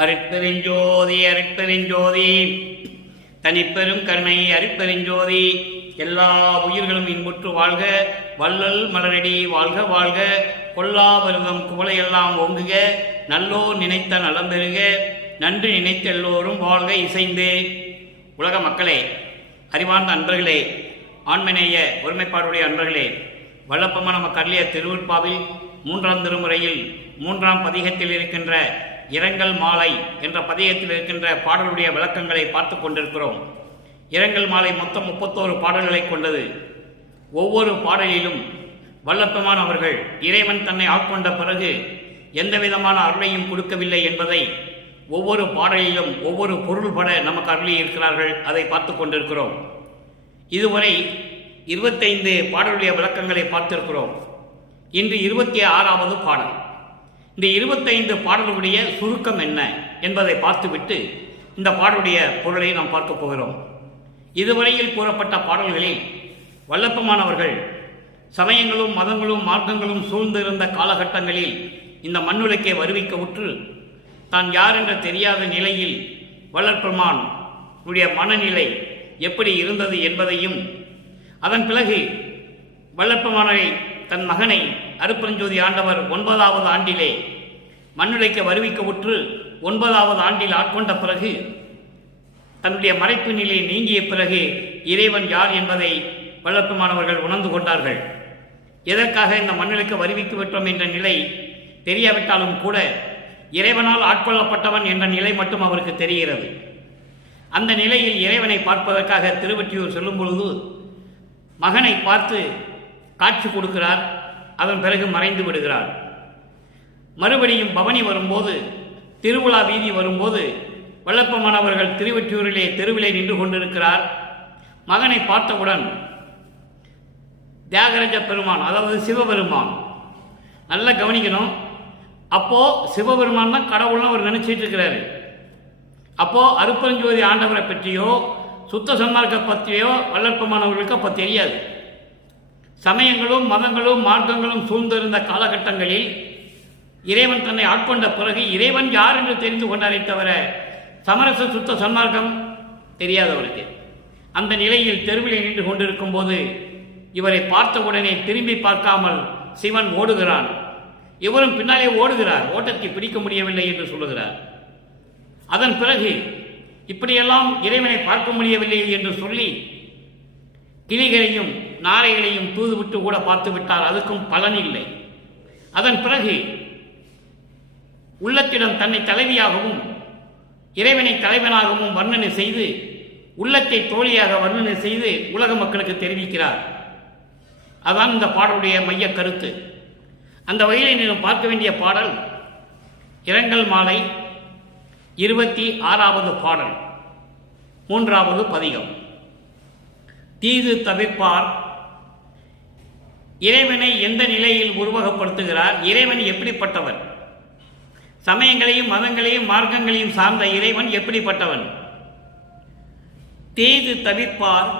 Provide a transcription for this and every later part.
அருட்பெருஞ்சோதி அருட்பெருஞ்சோதி தனிப்பெரும் கருணை அருட்பெருஞ்சோதி. எல்லா உயிர்களும் இன்புற்று வாழ்க, வள்ளல் மலரடி வாழ்க வாழ்க, கொல்லா வருதம் குவளையெல்லாம் ஓங்குக, நல்லோர் நினைத்த நலம் பெறுக, நன்றி நினைத்த எல்லோரும் வாழ்க இசைந்து. உலக மக்களே, அறிவார்ந்த அன்பர்களே, ஆண்மநேய ஒருமைப்பாடுடைய அன்பர்களே, வல்லப்பமான நமக்கு அருளிய திருவிற்பாவில் 3ஆம் திருமுறையில் 3ஆம் பதிகத்தில் இருக்கின்ற இரங்கல் மாலை என்ற பதிகத்தில் இருக்கின்ற பாடலுடைய விளக்கங்களை பார்த்து கொண்டிருக்கிறோம். இரங்கல் மாலை மொத்தம் 31 பாடல்களை கொண்டது. ஒவ்வொரு பாடலிலும் வல்லப்பெருமான் அவர்கள் இறைவன் தன்னை ஆட்கொண்ட பிறகு எந்த விதமான அருளையும் கொடுக்கவில்லை என்பதை ஒவ்வொரு பாடலிலும் ஒவ்வொரு பொருள்பட நமக்கு அருளி இருக்கிறார்கள். அதை பார்த்து கொண்டிருக்கிறோம். இதுவரை 25 பாடலுடைய விளக்கங்களை பார்த்திருக்கிறோம். இன்று 26வது பாடல். இந்த 25 பாடலுடைய சுருக்கம் என்ன என்பதை பார்த்துவிட்டு இந்த பாடலுடைய பொருளை நாம் பார்க்க போகிறோம். இதுவரையில் கூறப்பட்ட பாடல்களில் வல்லப்பெருமானவர்கள் சமயங்களும் மதங்களும் மார்க்கங்களும் சூழ்ந்திருந்த காலகட்டங்களில் இந்த மண்ணுலக்கே வருவிக்க உற்று தான் யார் என்ற தெரியாத நிலையில் வல்லப்பெருமான் மனநிலை எப்படி இருந்தது என்பதையும், அதன் பிறகு வல்லப்பெருமானை தன் மகனை அருட்பெருஞ்சோதி ஆண்டவர் 9வது ஆண்டிலே மண்ணுலைக்க வருவிக்க உற்று 9வது ஆண்டில் ஆட்கொண்ட பிறகு தன்னுடைய மறைப்பு நிலை நீங்கிய பிறகு இறைவன் யார் என்பதை வல்லப்பெருமானவர்கள் உணர்ந்து கொண்டார்கள். எதற்காக இந்த மண்ணுலைக்க வருவிக்க விட்டோம் என்ற நிலை தெரியாவிட்டாலும் கூட இறைவனால் ஆட்கொள்ளப்பட்டவன் என்ற நிலை மட்டும் அவருக்கு தெரிகிறது. அந்த நிலையில் இறைவனை பார்ப்பதற்காக திருவொற்றியூர் செல்லும் பொழுது மகனை பார்த்து காட்சி கொடுக்கிறார். அதன் பிறகு மறைந்து விடுகிறார். மறுபடியும் பவனி வரும்போது, திருவிழா வீதி வரும்போது வல்லப்பெருமானவர்கள் திருவொற்றியூரிலே தெருவிலே நின்று கொண்டிருக்கிறார். மகனை பார்த்தவுடன் தியாகராஜ பெருமான், அதாவது சிவபெருமான், நல்லா கவனிக்கணும். அப்போ சிவபெருமான் தான் கடவுள்னு அவர் நினைச்சிட்டு இருக்கிறாரு. அப்போ அருட்பெருஞ்சோதி ஆண்டவரை பற்றியோ சுத்த சன்மார்க்க பற்றியோ வல்லப்பெருமானவர்களுக்கு அப்போ தெரியாது. சமயங்களும் மதங்களும் மார்க்கங்களும் சூழ்ந்திருந்த காலகட்டங்களில் இறைவன் தன்னை ஆட்கொண்ட பிறகு இறைவன் யார் என்று தெரிந்து கொண்டாரே தவிர சமரச சுத்த சன்மார்க்கம் தெரியாதவருக்கு. அந்த நிலையில் தெருவில் நின்று கொண்டிருக்கும் போது இவரை பார்த்தவுடனே திரும்பி பார்க்காமல் சிவன் ஓடுகிறான். இவரும் பின்னாலே ஓடுகிறார். ஓட்டத்தை பிடிக்க முடியவில்லை என்று சொல்லுகிறார். அதன் பிறகு இப்படியெல்லாம் இறைவனை பார்க்க முடியவில்லை என்று சொல்லி கிளிகளையும் நாரைகளையும் தூதுவிட்டு கூட பார்த்து விட்டார். அதுக்கும் பலன் இல்லை. அதன் பிறகு உள்ளத்திடம் தன்னை தலைவியாகவும் இறைவனை தலைவனாகவும் வர்ணனை செய்து உள்ளத்தை தோழியாக வர்ணனை செய்து உலக மக்களுக்கு தெரிவிக்கிறார். அதான் இந்த பாடலுடைய மைய கருத்து. அந்த வகையில் நீங்கள் பார்க்க வேண்டிய பாடல் இரங்கல் மாலை 26வது பாடல், 3வது பதிகம். தீது தவிர்ப்பார். இறைவனை எந்த நிலையில் உருவகப்படுத்துகிறார்? இறைவன் எப்படிப்பட்டவன்? சமயங்களையும் மதங்களையும் மார்க்கங்களையும் சார்ந்த இறைவன் எப்படிப்பட்டவன்? தீது தவிர்ப்பார்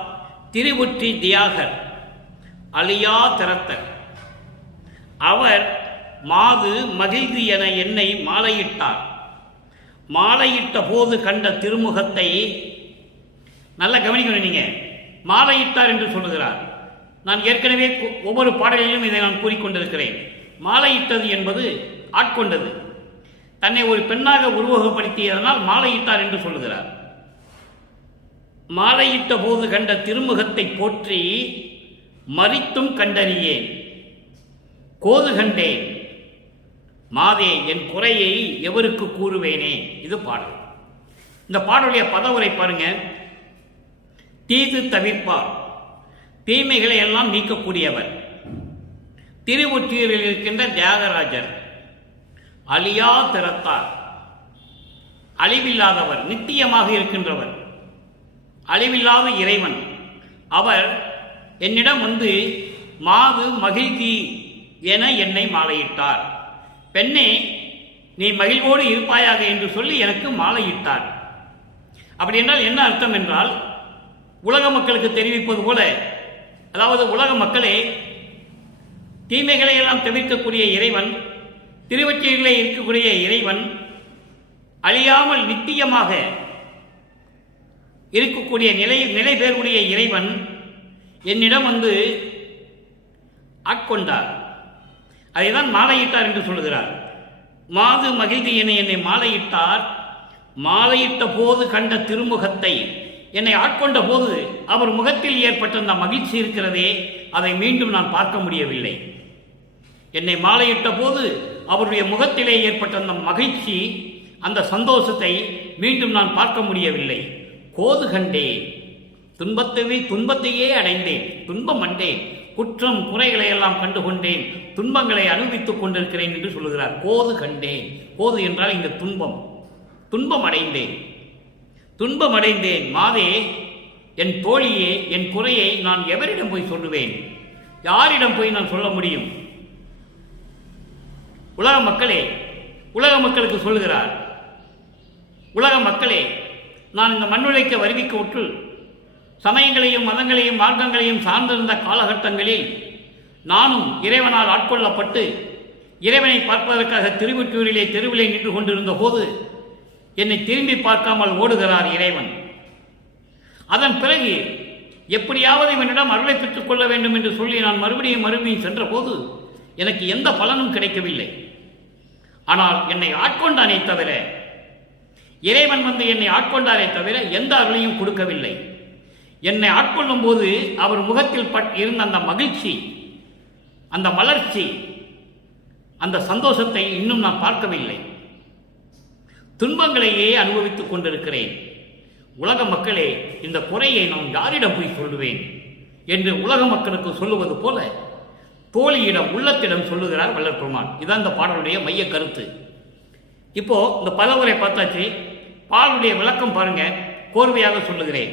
திருவொற்றி தியாகர் அழியா திறத்தர். அவர் மாது மகிழ்ந்து என என்னை மாலையிட்டார். மாலையிட்ட போது கண்ட திருமுகத்தை நல்லா கவனிக்கணும். நீங்க மாலையிட்டார் என்று சொல்லுகிறார். நான் ஏற்கனவே ஒவ்வொரு பாடலிலும் இதை நான் கூறிக்கொண்டிருக்கிறேன். மாலையிட்டது என்பது ஆட்கொண்டது. தன்னை ஒரு பெண்ணாக உருவகப்படுத்தியதனால் மாலையிட்டார் என்று சொல்லுகிறார். மாலையிட்ட போது கண்ட திருமுகத்தை போற்றி மறித்தும் கண்டறியேன், கோது கண்டேன் மாதே என் குறையை எவருக்கு கூறுவேனே. இது பாடல். இந்த பாடலுடைய பதவுரை பாருங்க. தீது தவிர்ப்பார், தீமைகளை எல்லாம் நீக்கக்கூடியவர். திருவொற்றியூரில் இருக்கின்ற தியாகராஜர் அழியா திறத்தார், அழிவில்லாதவர், நித்தியமாக இருக்கின்றவர், அழிவில்லாத இறைவன். அவர் என்னிடம் வந்து மாது மகிழ்ச்சி என என்னை மாலையிட்டார். பெண்ணே, நீ மகிழ்வோடு இருப்பாயாக என்று சொல்லி எனக்கு மாலையிட்டார். அப்படி என்றால் என்ன அர்த்தம் என்றால், உலக மக்களுக்கு தெரிவிப்பது போல, அதாவது உலக மக்களே, தீமைகளை எல்லாம் தவிர்க்கக்கூடிய இறைவன், திருவொற்றியூரிலே இருக்கக்கூடிய இறைவன் அழியாமல் நித்தியமாக இருக்கக்கூடிய நிலை பேருடைய இறைவன் என்னிடம் வந்து ஆட்கொண்டார். அதைதான் மாலையிட்டார் என்று சொல்லுகிறார். மாது மகிழ்ச்சி என்னை மாலையிட்டார். மாலையிட்ட போது கண்ட திருமுகத்தை, என்னை ஆட்கொண்ட போது அவர் முகத்தில் ஏற்பட்ட அந்த மகிழ்ச்சி இருக்கிறதே, அதை மீண்டும் நான் பார்க்க முடியவில்லை. என்னை மாலையிட்ட போது அவருடைய முகத்திலே ஏற்பட்ட அந்த மகிழ்ச்சி, அந்த சந்தோஷத்தை மீண்டும் நான் பார்க்க முடியவில்லை. கோது கண்டேன், துன்பத்தையே அடைந்தேன், துன்பம் அண்டேன், குற்றம் குறைகளை எல்லாம் கண்டுகொண்டேன், துன்பங்களை அனுபவித்துக் கொண்டிருக்கிறேன் என்று சொல்லுகிறார். கோது கண்டேன். கோது என்றால் இந்த துன்பம் அடைந்தேன். மாதே, என் தோழியே, என் குறையை நான் எவரிடம் போய் சொல்லுவேன்? யாரிடம் போய் நான் சொல்ல முடியும்? உலக மக்களுக்கு சொல்லுகிறார். உலக மக்களே, நான் இந்த மண்ணுழைக்க வருவிக்க உற்று சமயங்களையும் மதங்களையும் மார்க்கங்களையும் சார்ந்திருந்த காலகட்டங்களில் நானும் இறைவனால் ஆட்கொள்ளப்பட்டு இறைவனை பார்ப்பதற்காக திருவொற்றியூரிலே தெருவிலே நின்று கொண்டிருந்த போது என்னை திரும்பி பார்க்காமல் ஓடுகிறார் இறைவன். அதன் பிறகு எப்படியாவது இவனிடம் அருளை பெற்றுக் கொள்ள வேண்டும் என்று சொல்லி நான் மறுபடியும் சென்ற போது எனக்கு எந்த பலனும் கிடைக்கவில்லை. ஆனால் என்னை ஆட்கொண்டானே தவிர, இறைவன் வந்து என்னை ஆட்கொண்டாரே தவிர எந்த அருளையும் கொடுக்கவில்லை. என்னை ஆட்கொள்ளும் போது அவர் முகத்தில் இருந்த அந்த மகிழ்ச்சி, அந்த மலர்ச்சி, அந்த சந்தோஷத்தை இன்னும் நான் பார்க்கவில்லை. துன்பங்களையே அனுபவித்துக் கொண்டிருக்கிறேன். உலக மக்களே, இந்த குறையை நான் யாரிடம் போய் சொல்லுவேன் என்று உலக மக்களுக்கு சொல்லுவது போல தோழியிடம், உள்ளத்திடம் சொல்லுகிறார் வள்ளற்பெருமான். இதான் இந்த பாடலுடைய மைய கருத்து. இப்போ இந்த பலவரை பார்த்தாச்சு. பாடலுடைய விளக்கம் பாருங்க, கோர்வையாக சொல்லுகிறேன்.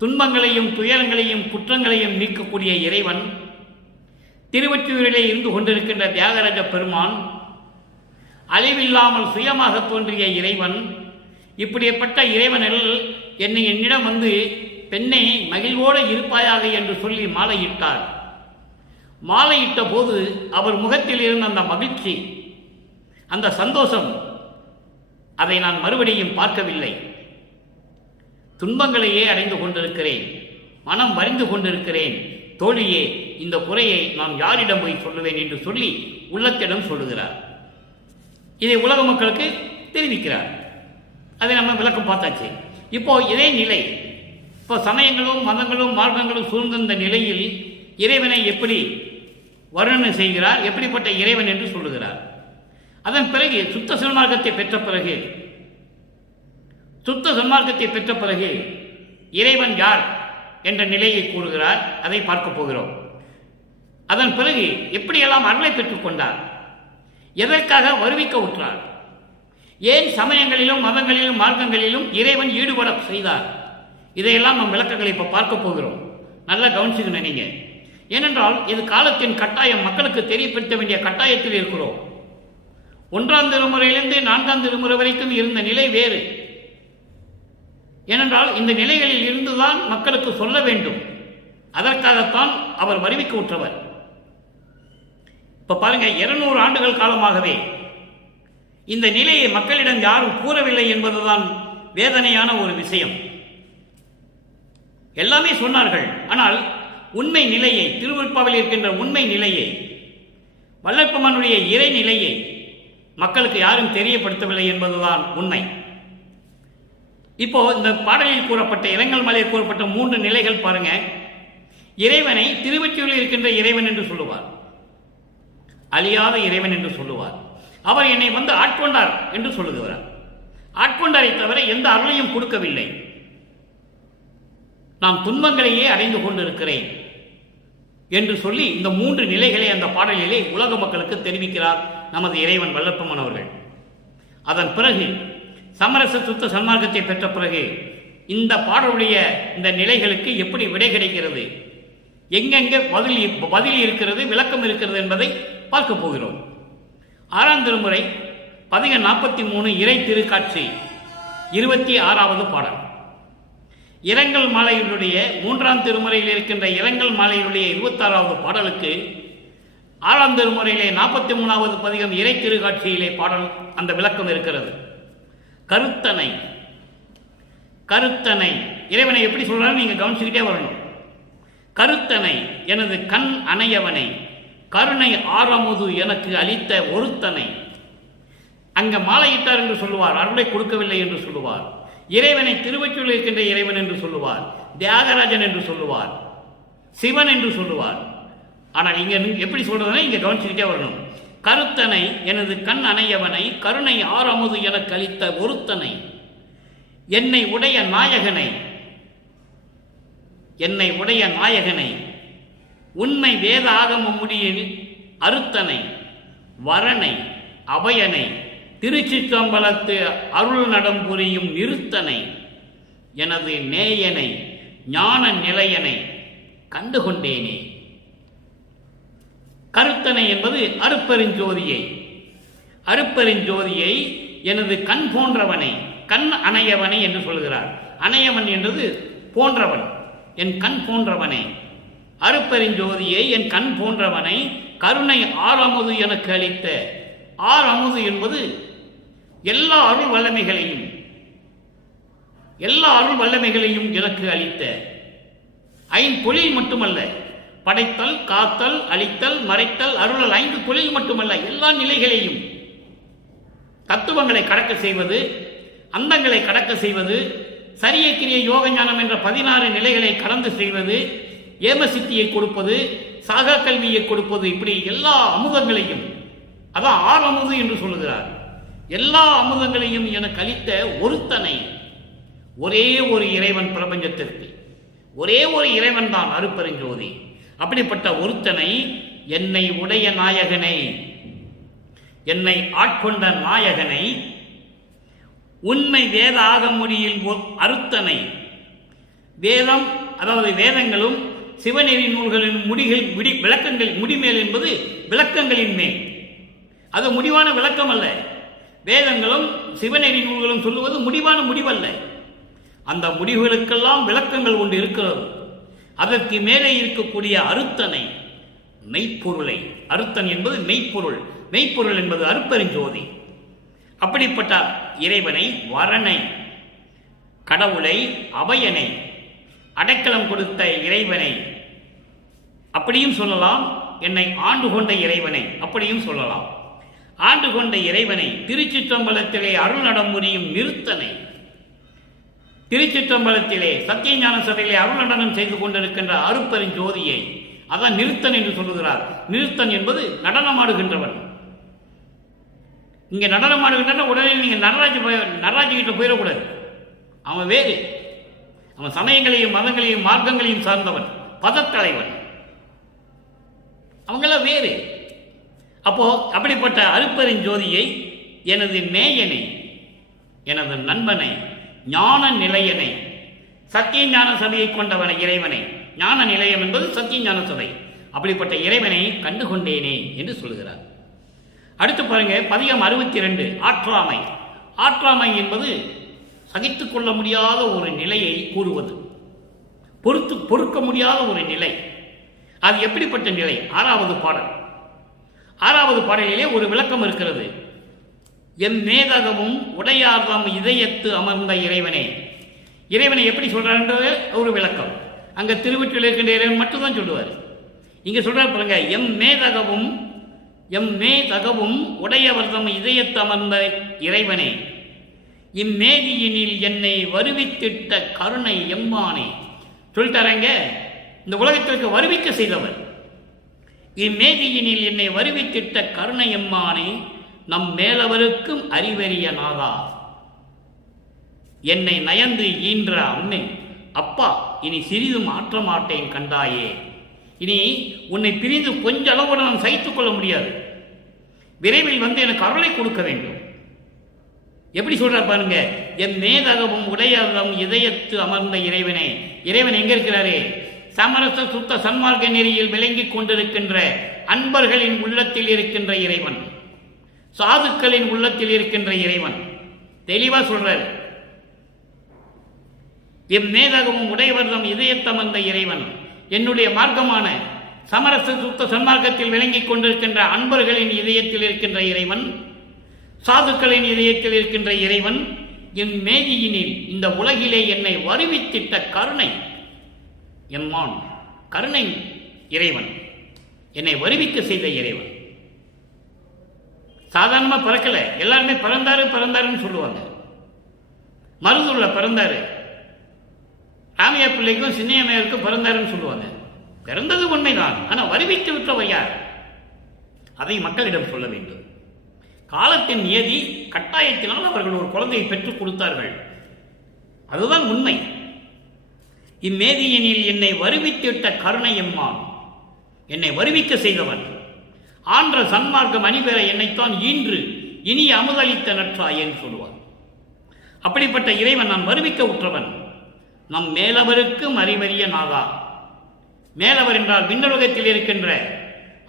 துன்பங்களையும் துயரங்களையும் குற்றங்களையும் நீக்கக்கூடிய இறைவன், திருவொற்றியூரிலே இருந்து கொண்டிருக்கின்ற தியாகராஜ பெருமான், அழிவில்லாமல் சுயமாக தோன்றிய இறைவன், இப்படிப்பட்ட இறைவனில் என்னிடம் வந்து பெண்ணை மகிழ்வோடு இருப்பாயாக என்று சொல்லி மாலையிட்டார். மாலையிட்ட போது அவர் முகத்தில் இருந்த அந்த மகிழ்ச்சி, அந்த சந்தோஷம், அதை நான் மறுபடியும் பார்க்கவில்லை. துன்பங்களையே அடைந்து கொண்டிருக்கிறேன், மனம் வரிந்து கொண்டிருக்கிறேன். தோழியே, இந்த குறையை நான் யாரிடம் போய் சொல்லுவேன் என்று சொல்லி உள்ளத்திடம் சொல்லுகிறார். இதை உலக மக்களுக்கு தெரிவிக்கிறார். அதை நம்ம விளக்கம் பார்த்தாச்சு. இப்போ இதே நிலை, இப்போ சமயங்களும் மதங்களும் மார்க்கங்களும் சூழ்ந்த நிலையில் இறைவனை எப்படி வர்ணனை செய்கிறார், எப்படிப்பட்ட இறைவன் என்று சொல்லுகிறார். அதன் பிறகு சுத்த சன்மார்க்கத்தை பெற்ற பிறகு இறைவன் யார் என்ற நிலையை கூறுகிறார். அதை பார்க்க போகிறோம். அதன் பிறகு எப்படியெல்லாம் அருளை பெற்றுக் கொண்டார், எதற்காக வருவிக்க உற்றார், ஏன் சமயங்களிலும் மதங்களிலும் மார்க்கங்களிலும் இறைவன் ஈடுபட செய்தார், இதையெல்லாம் நம் விளக்கங்களை இப்போ பார்க்க போகிறோம். நல்லா கவனிச்சுக்கணும் நீங்க. ஏனென்றால் இது காலத்தின் கட்டாயம், மக்களுக்கு தெரியப்படுத்த வேண்டிய கட்டாயத்தில் இருக்கிறோம். 1ஆம் திருமுறையிலிருந்து 4ஆம் திருமுறை வரைக்கும் இருந்த நிலை வேறு. ஏனென்றால் இந்த நிலைகளில் இருந்துதான் மக்களுக்கு சொல்ல வேண்டும். அதற்காகத்தான் அவர் வருவிக்க உற்றவர். இப்ப பாருங்க, 200 ஆண்டுகள் காலமாகவே இந்த நிலையை மக்களிடம் யாரும் கூறவில்லை என்பதுதான் வேதனையான ஒரு விஷயம். எல்லாமே சொன்னார்கள், ஆனால் உண்மை நிலையை, திருவருட்பாவில் இருக்கின்ற உண்மை நிலையை, வள்ளற்பெருமானுடைய இறை நிலையை மக்களுக்கு யாரும் தெரியப்படுத்தவில்லை என்பதுதான் உண்மை. இப்போ இந்த பாடலில் கூறப்பட்ட, இரங்கல் மலையில் கூறப்பட்ட 3 நிலைகள் பாருங்க. இறைவனை திருவொற்றியூரில் இருக்கின்ற இறைவன் என்று சொல்லுவார், அழியாத இறைவன் என்று சொல்லுவார். அவர் என்னை வந்து ஆட்கொண்டார் என்று சொல்லுகிறார். ஆட்கொண்டாரை தவிர எந்த அருளையும் கொடுக்கவில்லை. நான் துன்பங்களையே அடைந்து கொண்டிருக்கிறேன் என்று சொல்லி இந்த 3 நிலைகளை அந்த பாடலிலே உலக மக்களுக்கு தெரிவிக்கிறார் நமது இறைவன் வள்ளற்பெருமான் அவர்கள். அதன் பிறகு சமரச சுத்த சன்மார்க்கத்தை பெற்ற பிறகு இந்த பாடலுடைய இந்த நிலைகளுக்கு எப்படி விடை கிடைக்கிறது, எங்கெங்கே பதில் இருக்கிறது, விளக்கம் இருக்கிறது என்பதை பார்க்க போகிறோம். 6ஆம் திருமுறை பதிகம் 43 இறை திருக்காட்சி 26வது பாடல். இரங்கல் மாலையினுடைய 3ஆம் திருமுறையில் இருக்கின்ற இரங்கல் மாலையினுடைய 26வது பாடலுக்கு ஆறாம் திருமுறையிலே 43வது பதிகம் இறை திருக்காட்சியிலே பாடல் அந்த விளக்கம் இருக்கிறது. கருத்தனை. கருத்தனை இறைவனை எப்படி சொல்றாரு நீங்க கவனிச்சுக்கிட்டே வரணும். கருத்தனை எனது கண் அணையவனை, கருணை ஆரமுது எனக்கு அளித்த ஒருத்தனை. அங்க மாலையிட்டார் என்று சொல்லுவார், அருளை கொடுக்கவில்லை என்று சொல்லுவார். இறைவனை திருவற்றில் இருக்கின்ற இறைவன் என்று சொல்லுவார், தியாகராஜன் என்று சொல்லுவார், சிவன் என்று சொல்லுவார். ஆனால் இங்க எப்படி சொல்றதுன்னா இங்க கவனிச்சுக்கிட்டே வரணும். கருத்தனை எனது கண் அணையவனை, கருணை ஆரமுது எனக்கு அளித்த ஒருத்தனை, என்னை உடைய நாயகனை, என்னை உடைய நாயகனை, உண்மை வேத ஆகம முடியின் அறுத்தனை, வரனை, அபயனை, திருச்சிற்றம்பலத்து அருள் நடம் புரியும் நிறுத்தனை, எனது நேயனை, ஞான நிலையனை கண்டுகொண்டேனே. கருத்தனை என்பது அருப்பெருஞ்சோதியை. அருப்பெருஞ்சோதியை எனது கண் போன்றவனை, கண் அணையவனை என்று சொல்கிறார். அணையவன் என்றது போன்றவன், என் கண் போன்றவனை. அருப்பெருஞ்சோதியை என் கண் போன்றவனை, கருணை ஆரமுது எனக்கு அளித்த. ஆரமுது என்பது எல்லா அருள் வல்லமைகளையும், எல்லா அருள் வல்லமைகளையும் எனக்கு அளித்த. ஐந்தொழில் மட்டுமல்ல, படைத்தல், காத்தல், அழித்தல், மறைத்தல், அருளல் 5 தொழில் மட்டுமல்ல, எல்லா நிலைகளையும், தத்துவங்களை கடக்க செய்வது, அந்தங்களை கடக்க செய்வது, சரியக்கிரிய யோக ஞானம் என்ற 16 நிலைகளை கடந்து செய்வது, ஏமசித்தியை கொடுப்பது, சாகா கல்வியை கொடுப்பது, இப்படி எல்லா அமுதங்களையும், அதான் ஆறமுது என்று சொல்லுகிறார். எல்லா அமுதங்களையும் எனக்கு அளித்த ஒருத்தனை, ஒரே ஒரு இறைவன் பிரபஞ்சத்திற்கு, ஒரே ஒரு இறைவன் தான் அருப்பெருஞ்சோதி. அப்படிப்பட்ட ஒருத்தனை, என்னை உடைய நாயகனை, என்னை ஆட்கொண்ட நாயகனை, உண்மை வேத ஆகமொழியில் அறுத்தனை. வேதம் அதாவது வேதங்களும் சிவநெறி நூல்களின் விளக்கங்கள், முடிமேல் என்பது விளக்கங்களின் மேல், அது முடிவான விளக்கம் அல்ல. வேதங்களும் சிவநெறி நூல்களும் சொல்லுவது முடிவான முடிவல்ல. அந்த முடிவுகளுக்கெல்லாம் விளக்கங்கள் ஒன்று இருக்கிறது. அதற்கு மேலே இருக்கக்கூடிய அறுத்தனை, மெய்ப்பொருளை. அறுத்தன் என்பது மெய்ப்பொருள், மெய்ப்பொருள் என்பது அருப்பெருஞ்சோதி. அப்படிப்பட்ட இறைவனை, வரனை, கடவுளை, அபயனை, அடைக்கலம் கொடுத்த இறைவனை அப்படியும் சொல்லலாம். என்னை ஆண்டு கொண்ட இறைவனை அப்படியும் சொல்லலாம். ஆண்டு கொண்ட இறைவனை, திருச்சிற்றம்பலத்திலே அருள் நடம் புரியும் நிறுத்தனை. திருச்சிற்றம்பலத்திலே சத்தியஞான சபையிலே அருள் நடனம் செய்து கொண்டிருக்கின்ற அருப்பெருஞ்சோதியை, அதான் நிறுத்தன் என்று சொல்லுகிறார். நிறுத்தன் என்பது நடனமாடுகின்றவன். இங்க நடனமாடுகின்ற உடனே நீங்க நடராஜ கிட்ட போயிடக்கூடாது. அவன் வேறு, அவன் சமயங்களையும் மதங்களையும் மார்க்கங்களையும் சார்ந்தவன், பதத்தலைவன், அவங்களாம் வேறு. அப்போ அப்படிப்பட்ட அருப்பெருஞ்சோதியை, எனது நேயனை, எனது நண்பனை, ஞான நிலையனை, சத்திய ஞான சபையை கொண்டவனை, இறைவனை. ஞான நிலையம் என்பது சத்திய ஞான சபை. அப்படிப்பட்ட இறைவனை கண்டுகொண்டேனே என்று சொல்கிறார். அடுத்து பாருங்க, பதிகம் 62 ஆற்றாமை. ஆற்றாமை என்பது சகித்துக் கொள்ள முடியாத ஒரு நிலையை கூறுவது, பொறுக்க முடியாத ஒரு நிலை. அது எப்படிப்பட்ட நிலை? 6வது பாடல். 6வது பாடலிலே ஒரு விளக்கம் இருக்கிறது. எம் மேதகமும் உடையார்தம் இதயத்து அமர்ந்த இறைவனே. இறைவனை எப்படி சொல்றாருன்றது ஒரு விளக்கம். அங்க திருவற்றில் இருக்கின்ற இறைவன் மட்டும்தான் சொல்லுவார். இங்க சொல்றாரு பாருங்க, எம் மேதகவும் உடையவர்தம் இதயத்து அமர்ந்த இறைவனே, இம்மேதியினில் என்னை வருவித்திட்ட கருணை எம்மானே. சொல்லிட்டாரங்க, இந்த உலகத்திற்கு வருவிக்க செய்தவர். இம்மேதியினில் என்னை வருவித்திட்ட கருணை எம்மானே, நம் மேலவருக்கும் அறிவறிய நாதா. என்னை நயந்து ஈன்ற அம்மை, அப்பா இனி சிறிதும் ஆற்ற மாட்டேன் கண்டாயே. இனி உன்னை பிரிந்து கொஞ்ச அளவோடு நான் சகித்துக் கொள்ள முடியாது. விரைவில் வந்து எனக்கு அருளை கொடுக்க வேண்டும். எப்படி சொல்ற பாருங்க, என் மேதகவும் உடையதும் இதயத்து அமர்ந்த இறைவனே. இறைவன் எங்க இருக்கிறாரு? சமரச சுத்த சன்மார்க்க நெறியில் விளங்கிக் கொண்டிருக்கின்ற அன்பர்களின் உள்ளத்தில் இருக்கின்ற இறைவன், சாதுக்களின் உள்ளத்தில் இருக்கின்ற இறைவன். தெளிவா சொல்றாரு, எம் மேதகவும் உடையவர்தம் இதயத்தமர்ந்த இறைவன். என்னுடைய மார்க்கமான சமரச சுத்த சன்மார்க்கத்தில் விளங்கிக் கொண்டிருக்கின்ற அன்பர்களின் இதயத்தில் இருக்கின்ற இறைவன், சாதுக்களின் இதயத்தில் இருக்கின்ற இறைவன், என் மேதியினில் இந்த உலகிலே என்னை வருவித்திட்ட கருணை எம்மான், கருணை இறைவன், என்னை வருவிக்க செய்த இறைவன். சாதாரணமாக பிறக்கல, எல்லாருமே பிறந்தாருன்னு சொல்லுவாங்க. மருதுள்ள பிறந்தாரு, ராமையா பிள்ளைக்கும் சின்னையம்மையாருக்கும் பிறந்தாருன்னு சொல்லுவாங்க. பிறந்தது உண்மைதான், ஆனால் வருவித்து விட்டவர் யார்? அதை மக்களிடம் சொல்ல வேண்டும். காலத்தின் நியதி கட்டாயத்தினால் அவர்கள் ஒரு குழந்தையை பெற்றுக் கொடுத்தார்கள், அதுதான் உண்மை. இம்மேதியினில் என்னை வருவித்திட்ட கருணையம்மான், என்னை வருவிக்க செய்தவன், ஆன்ற சன்மார்க்கம் அணிபெற என்னைத்தான் ஈன்று இனி அமுதளித்த நற்றாயன்னு சொல்லுவார். அப்படிப்பட்ட இறைவன் நான் வருவிக்க உற்றவன். நம் மேலவருக்கும் அறிவறிய நாதா. மேலவர் என்றால் விண்ணுலகத்தில் இருக்கின்ற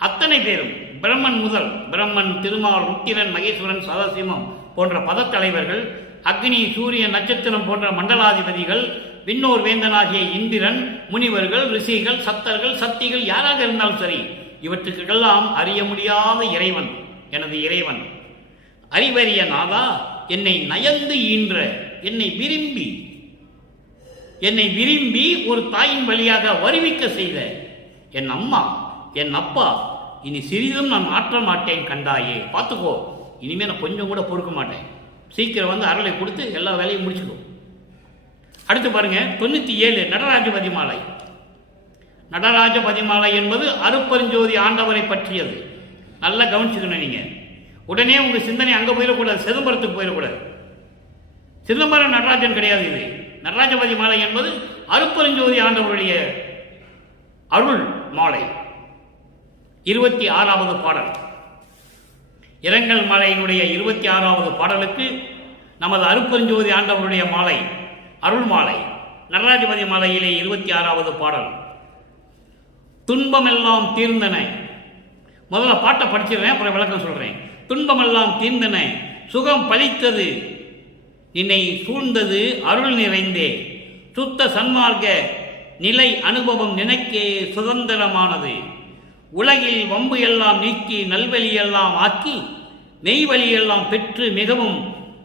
அத்தனை பேரும், பிரம்மன் முதல் பிரம்மன், திருமால், ருத்திரன், மகேஸ்வரன், சதாசிவம் போன்ற பதத்தலைவர்கள், அக்னி, சூரியன், நட்சத்திரம் போன்ற மண்டலாதிபதிகள், விண்ணோர் வேந்தனாகிய இந்திரன், முனிவர்கள், ரிஷிகள், சத்தர்கள், சக்திகள், யாராக இருந்தாலும் சரி, இவற்றுக்கெல்லாம் அறிய முடியாத இறைவன் எனது இறைவன். அறிவறிய நாதா, என்னை நயந்து ஈன்ற, என்னை விரும்பி ஒரு தாயின் வழியாக வருவிக்க செய்த என் அம்மா, என் அப்பா, இனி சிறிதும் நான் மாற்ற மாட்டேன் கண்டாயே. பார்த்துக்கோ, இனிமேல் நான் கொஞ்சம் கூட பொறுக்க மாட்டேன். சீக்கிரம் வந்து அருளை கொடுத்து எல்லா வேலையும் முடிச்சுக்கோ. அடுத்து பாருங்க, 97 நடராஜ பதிமாலை. நடராஜ பதிமாலை என்பது அருப்பெருஞ்சோதி ஆண்டவரை பற்றியது. நல்லா கவனிச்சுக்கணும். நீங்க உடனே உங்க சிந்தனை அங்கே போயிடக்கூடாது, சிதம்பரத்துக்கு போயிடக்கூடாது. சிதம்பரம் நடராஜன் கிடையாது. இது நடராஜபதி மாலை என்பது அருப்பெருஞ்சோதி ஆண்டவருடைய அருள் மாலை. 26வது பாடல், இரங்கல் மாலையினுடைய 26வது பாடலுக்கு நமது அருப்பெருஞ்சோதி ஆண்டவருடைய மாலை, அருள் மாலை, நடராஜபதி மாலையிலே 26வது பாடல். துன்பமெல்லாம் தீர்ந்தன. முதல்ல பாட்டை படிச்சிடுறேன், அப்புறம் விளக்கம் சொல்றேன். துன்பமெல்லாம் தீர்ந்தன, சுகம் பலித்தது, நினை சூழ்ந்தது அருள் நிறைந்தே, சுத்த சன்மார்க்க நிலை அனுபவம் நினைக்கே சுதந்திரமானது, உலகில் வம்பு எல்லாம் நீக்கி நல்வழியெல்லாம் ஆக்கி மெய்வழியெல்லாம் பெற்று மிகவும்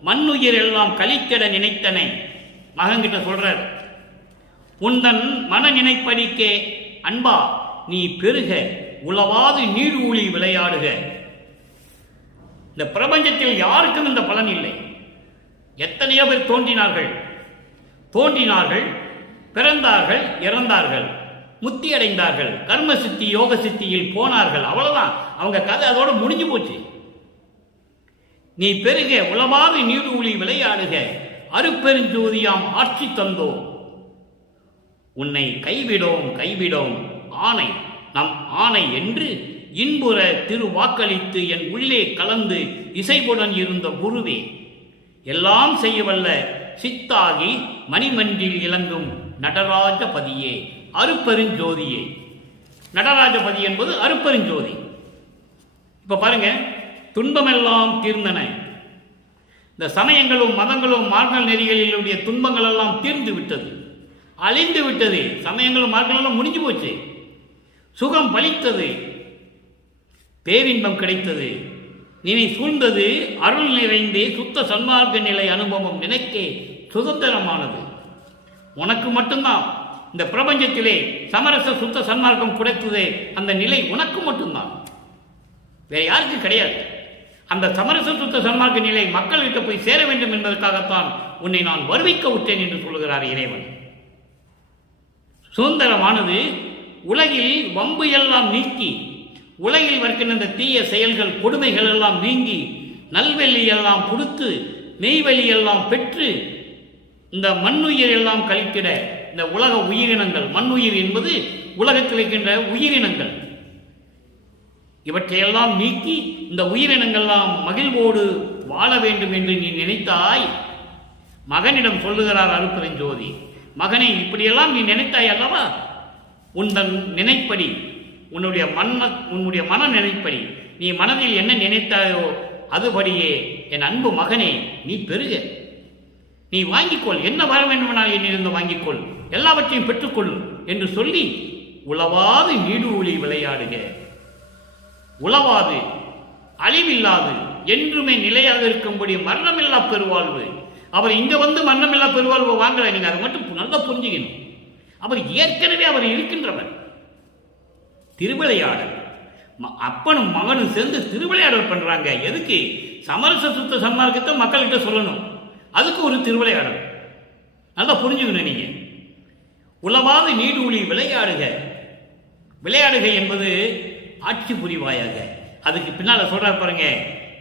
மண்ணுயிர் எல்லாம் கழித்திட நினைத்தனை. மகன்கிட்ட சொல்றார், உந்தன் மன நினைப்படிக்கே அன்பா நீ பெருக, உளவாது நீடூழி விளையாடுக. இந்த பிரபஞ்சத்தில் யாருக்கும் இந்த பலன் இல்லை. எத்தனையோ பேர் தோன்றினார்கள், பிறந்தார்கள், இறந்தார்கள், முத்தி அடைந்தார்கள், கர்ம சித்தி யோக சித்தியில் போனார்கள். அவ்வளவுதான், அவங்க கதை அதோட முடிஞ்சு போச்சு. நீ பெருக, உளவாது நீடூழி விளையாடுக, அருப்பெருஞ்சோதியாம் ஆட்சி தந்தோம், உன்னை கைவிடோம் ஆணை, நம் ஆணை என்று இன்புற திருவாக்களித்து என் உள்ளே கலந்து இசைவுடன் இருந்த குருவே, எல்லாம் செய்யவல்ல சித்தாகி மணிமன்றில் இலங்கும் நடராஜபதியே, அருப்பெருஞ்சோதியே. நடராஜபதி என்பது அருப்பெருஞ்சோதி. இப்ப பாருங்க, துன்பமெல்லாம் தீர்ந்தன. இந்த சமயங்களும் மதங்களும் மார்க்க நெறிகளிலுடைய துன்பங்கள் எல்லாம் தீர்ந்து விட்டது, அழிந்து விட்டது. சமயங்களும் மார்க்கங்களும் முடிஞ்சு போச்சு. சுகம் பலித்தது, பேரின்பம் கிடைத்தது, நினை சூழ்ந்தது அருள் நிறைந்தே, சுத்த சன்மார்க்க நிலை அனுபவம் நினைக்கே சுதந்திரமானது. உனக்கு மட்டும்தான் இந்த பிரபஞ்சத்திலே சமரச சுத்த சன்மார்க்கம் கிடைத்ததே, அந்த நிலை உனக்கு மட்டும்தான், வேற யாருக்கும் கிடையாது. அந்த சமரச சுத்த சன்மார்க்க நிலை மக்கள்கிட்ட போய் சேர வேண்டும் என்பதற்காகத்தான் உன்னை நான் வருவிக்க விட்டேன் என்று சொல்லுகிறார் இறைவன். சுதந்திரமானது, உலகில் வம்பு எல்லாம் நீக்கி, உலகில் வருகின்ற இந்த தீய செயல்கள் கொடுமைகள் எல்லாம் நீங்கி, நல்வெளி எல்லாம் கொடுத்து மெய்வெளி எல்லாம் பெற்று, இந்த மண்ணுயிர் எல்லாம் கழித்திட, இந்த உலக உயிரினங்கள், மண்ணுயிர் என்பது உலகத்தில் இருக்கின்ற உயிரினங்கள், இவற்றையெல்லாம் நீக்கி இந்த உயிரினங்கள்லாம் மகிழ்வோடு வாழ வேண்டும் என்று நீ நினைத்தாய். மகனிடம் சொல்லுகிறார் அருப்பெருஞ்சோதி, மகனே, இப்படியெல்லாம் நீ நினைத்தாய் அல்லவா? உந்தன் நினைப்படி, உன்னுடைய மன நினைப்படி, நீ மனதில் என்ன நினைத்தாயோ அதுபடியே என் அன்பு மகனே நீ பெருக, நீ வாங்கிக்கொள், என்ன வர வேண்டுமென்றால் என்னிருந்து வாங்கிக்கொள், எல்லாவற்றையும் பெற்றுக்கொள் என்று சொல்லி உளவாது நீடூழி விளையாடுக. உளவாது, அழிவில்லாது, என்றுமே நிலையாக இருக்கும்படி மரணமில்லா பெருவாழ்வு. அவர் இங்க வந்து மரணமில்லா பெருவாழ்வு வாங்கல. நீங்க அதை மட்டும் நல்லா புரிஞ்சுக்கணும். அவர் ஏற்கனவே அவர் இருக்கின்றவர். திருவிளையாடல், அப்பனும் மகனும் சேர்ந்து திருவிளையாடல் பண்றாங்க. எதுக்கு? சமரச சுத்த சன்மார்க்கத்தை மக்கள்கிட்ட சொல்லணும். அதுக்கு ஒரு திருவிளையாடல். நல்லா புரிஞ்சுக்கணும் நீங்க. உளவாது நீடூழி விளையாடுக. விளையாடுக என்பது ஆட்சி புரிவாயாக. அதுக்கு பின்னால சொல்றார் பாருங்க,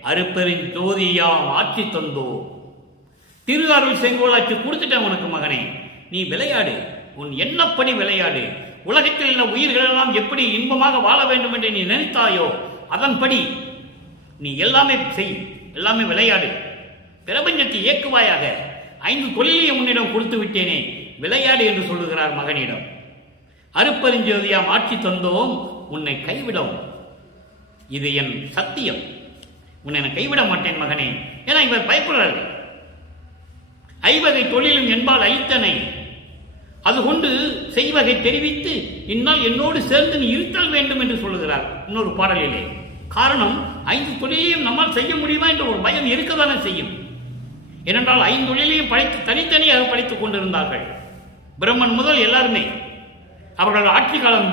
அருப்பெரும் ஜோதியாம் ஆட்சி தந்தோ. திரு அருள் செங்கோலாட்சி கொடுத்துட்டேன் உனக்கு மகனே, நீ விளையாடு, உன் எண்ணப்படி விளையாடு. உலகத்தில் உள்ள உயிர்கள் எல்லாம் எப்படி இன்பமாக வாழ வேண்டும் என்று நீ நினைத்தாயோ அதன்படி நீ எல்லாமே செய், எல்லாமே விளையாடு. பிரபஞ்சத்தை இயக்குவாயாக. 5 தொழிலையும் உன்னிடம் கொடுத்து விட்டேனே, விளையாடு என்று சொல்லுகிறார் மகனிடம். அருப்பெருஞ்சோதியாம் ஆட்சி தந்தோம், உன்னை கைவிடும். இது என் சத்தியம், உன்னை கைவிட மாட்டேன் மகனே. ஏன்னா இவர் பயப்படுறார்கள். 5 தொழிலும் என்பால் அழித்தனை, அது கொண்டு செய்வகை தெரிவித்து இந்நாள் என்னோடு சேர்ந்து நீ இருத்தல் வேண்டும் என்று சொல்லுகிறார் இன்னொரு பாடலிலே. காரணம், 5 தொழிலையும் நம்மால் செய்ய முடியுமா என்ற ஒரு பயம் இருக்கதானே செய்யும். ஏனென்றால் 5 தொழிலையும் படித்து தனித்தனியாக படித்துக் கொண்டிருந்தார்கள். பிரம்மன் முதல் எல்லாருமே. அவர்கள் ஆட்சி காலம்